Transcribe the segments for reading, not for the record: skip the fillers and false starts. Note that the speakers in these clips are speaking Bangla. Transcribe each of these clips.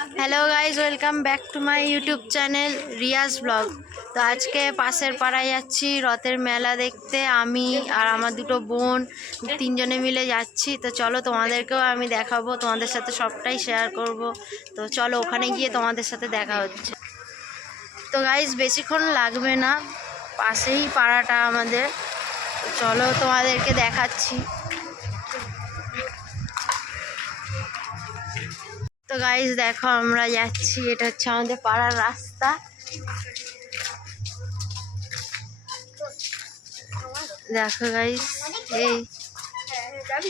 Hello guys, welcome back to my YouTube channel Riyaz blog. তো আজকে পাশের পাড়ায় যাচ্ছি রথের মেলা দেখতে। আমি আর আমার দুটো বোন তিনজনে মিলে যাচ্ছি। তো চলো তোমাদেরকেও আমি দেখাবো, তোমাদের সাথে সবটাই শেয়ার করব। তো চলো ওখানে গিয়ে তোমাদের সাথে দেখা হচ্ছে। তো গাইজ বেশিক্ষণ লাগবে না, পাশেই পাড়াটা আমাদের। চলো তোমাদেরকে দেখাচ্ছি। তো গাইজ দেখো আমরা যাচ্ছি, এটা হচ্ছে আমাদের পাড়ার রাস্তা। দেখো গাইজ, এই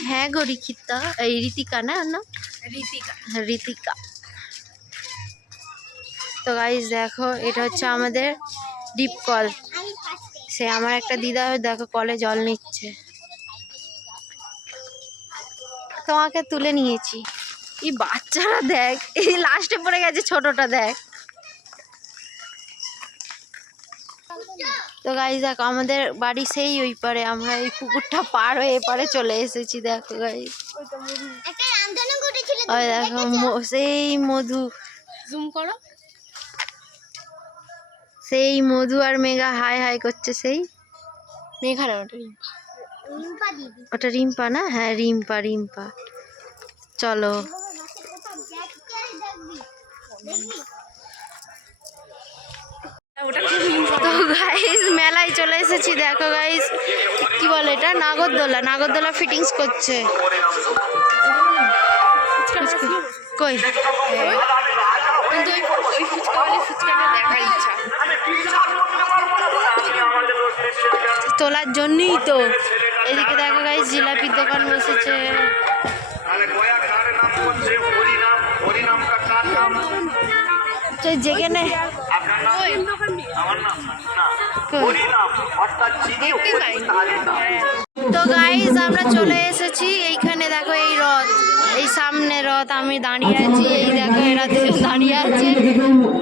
হ্যাঁ গো রিখিতা, এই ঋতিকা না না ঋতিকা। তো গাইজ দেখো এটা হচ্ছে আমাদের ডিপ কল। সে আমার একটা দিদা দেখো কলে জল নিচ্ছে, তোমাকে তুলে নিয়েছি। এই বাচ্চারা দেখ, এই লাস্টে পড়ে গেছে ছোটটা, দেখ। তো গাইজ দেখো আমাদের বাড়ি সেই ওই পারে, আমরা এই পুকুরটা পার হয়ে এপারে চলে এসেছি। দেখো গাইজ, ওই দেখো সেই মধু, জুম করো, সেই মধু আর মেঘা হাই হাই করছে। সেই মেঘা না, ওটা রিম্পা না? হ্যাঁ রিম্পা রিম্পা। চলো তো গাইজ মেলায় চলে এসেছি। দেখো গাইজ কি বলে এটা, নাগরদোলা। নাগরদোলা ফিটিংস করছে। কই তোলার জন্যই তো। এদিকে দেখো গাইজ জিলাপির দোকান বসেছে। যেখানে তো গাইজ আমরা চলে এসেছি এইখানে। দেখো এই রথ, এই সামনে রথ, আমি দাঁড়িয়ে আছি। এই দেখো এরা দুজন দাঁড়িয়ে আছে,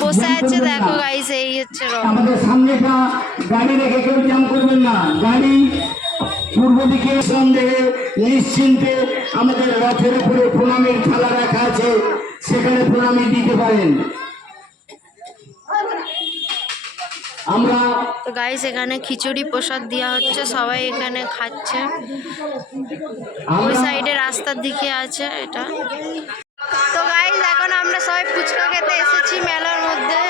বসে আছে। দেখো গাইজ এই হচ্ছে রথ। আমাদের সামনেটা গাড়ি রেখে কেউ জ্যাম করবেন না। গাড়ি পূর্ব দিকে সন্দেহে নিশ্চিন্তে আমাদের রথের উপরে প্রণামীর থালা রাখা আছে, সেখানে প্রণামী দিতে পারেন। আমরা তো গাইস এখানে খিচুড়ি প্রসাদ দেওয়া হচ্ছে, সবাই এখানে খাচ্ছে। ওই সাইডে রাস্তার দিকে আছে এটা। তো গাইস এখন আমরা সবাই ফুচকা খেতে এসেছি মেলার মধ্যে।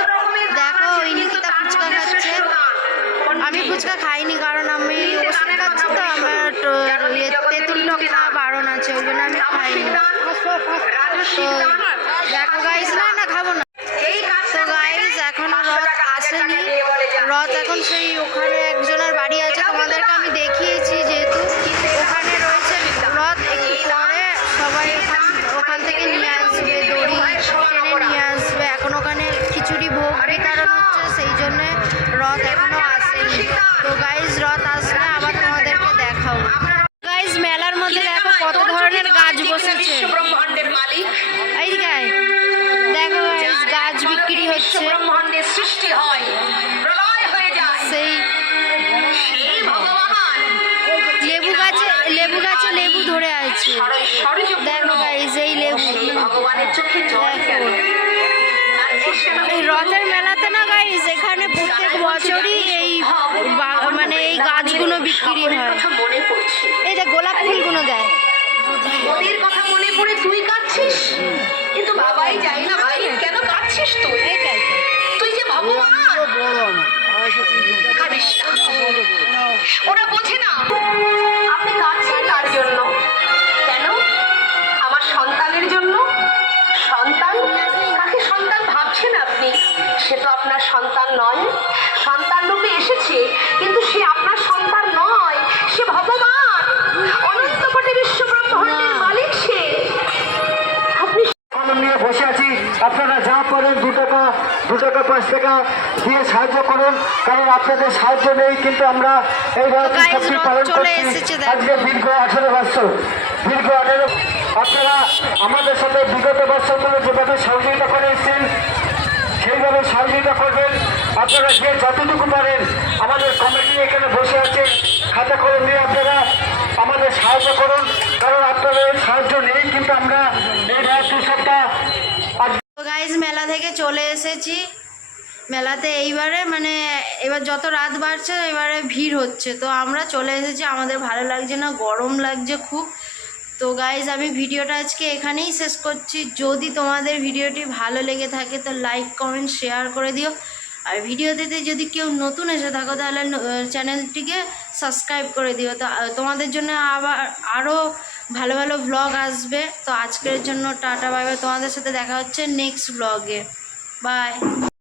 দেখো ওই নিকিতা ফুচকা খাচ্ছে, আমি ফুচকা খাইনি কারণ আমি ওষুধ খাচ্ছি। তো আমার তেঁতুল টক খাওয়া বারণ আছে, ওই জন্য আমি খাইনি। তো দেখো গাইস, না না খাবো না। তো গাইস এখনো রথ আসেনি, রথ এখন সেই ওখানে একজনের বাড়ি আছে, তোমাদেরকে আমি দেখিয়েছি। যেহেতু ওখানে রয়েছে রথ, একটু পরে সবাই ওখান থেকে নিয়ে আসবে, দড়ি টেনে নিয়ে আসবে। এখন ওখানে খিচুড়ি ভোগ বিতরণ হচ্ছে, সেই জন্য রথ এখনো আসেনি। তো গাইজ রথ আসলে আবার তোমাদেরকে দেখাও। গাইজ মেলার মধ্যে দেখো কত ধরনের গাছ বসেছে। এই গাইজ দেখো গাইজ গাছ বিক্রি হচ্ছে। সেই লেবু গাছে লেবু ধরে আছে। দেখো গাইজ এই লেবু। এই রথের মেলাতে না গাইজ এখানে প্রত্যেক বছরই এই মানে এই গাছগুলো বিক্রি হয়। এই যে গোলাপ ফুলগুলো দেয়। ওদের কথা মনে পড়ে তুই কাঁদছিস, কিন্তু বাবাই যাই না ভাই কেন কাঁদছিস তুই? তুই যে ভগবান, কাঁদিস না। ওরা বোঝে না আপনি কাঁদছেন তার জন্য। কেন? আমার সন্তানের জন্য। সন্তান কাকে সন্তান ভাবছেন আপনি? সে তো আপনার সন্তান নয়। সন্তান রূপে এসেছে, কিন্তু সে আপনার সন্তান নয়, সে ভগবান, অনন্ত কোটি বিশ্ব ব্রহ্মাণ্ডের মালিক সে। আপনি নিয়ে বসে আছি, আপনারা যা করেন 2 টাকা 5 টাকা দিয়ে সাহায্য করুন, কারণ আপনাদের সাহায্য নেই কিন্তু আমরা এই রথটি পালন করছি আজকে দীর্ঘ 18 বছর। আপনারা আমাদের সাথে বিগত বছরগুলো যেভাবে সহযোগিতা করে এসেছেন সেইভাবে সহযোগিতা করবেন। আপনারা যে যতটুকু পারেন, আমাদের কমিটি এখানে বসে আছে, খাতা কলম নিয়ে আপনারা আমাদের সাহায্য করুন, কারণ আপনাদের সাহায্য নেই কিন্তু আমরা এই রথ উৎসবটা গাইজ মেলা থেকে চলে এসেছি। মেলাতে এইবারে মানে এবার যত রাত বাড়ছে এবারে ভিড় হচ্ছে, তো আমরা চলে এসেছি। আমাদের ভালো লাগছে না, গরম লাগছে খুব। তো গাইজ আমি ভিডিওটা আজকে এখানেই শেষ করছি। যদি তোমাদের ভিডিওটি ভালো লেগে থাকে তো লাইক কমেন্ট শেয়ার করে দিও। আর ভিডিওতে যদি কেউ নতুন এসে থাকো তাহলে চ্যানেলটিকে সাবস্ক্রাইব করে দিও। তো তোমাদের জন্য আবার আরও ভালো ভালো ব্লগ আসবে। তো আজকের জন্য টাটা বাই বাই। তোমাদের সাথে দেখা হচ্ছে নেক্সট ব্লগে। বাই।